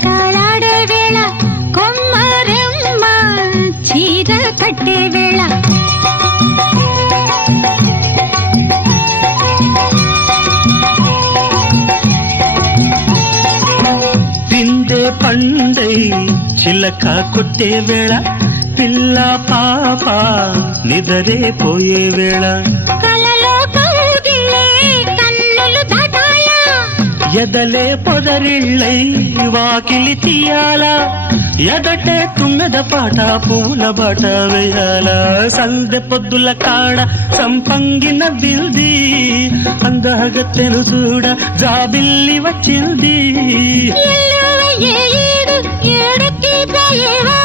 చిలకలాడే వేళ కొమ్మరెమ్మ చీర కట్టే వేళ పిందే పండై చిలక కొట్టే వేళ పిల్ల పాప నిదరే పోయే వేళ కలలో కౌగిలే కన్నులు దాటాయా ఎదలే పొదరిళ్ళై వాకిలి తీయాలా ఎదటే తుమ్మెద పాట పూల బాట వేయాల సందె పొద్దుల కాడ సంపంగిన బిల్ది అందగత్తెను చూడ జాబిల్లి వచ్చింది ఏడుకి పోయేవా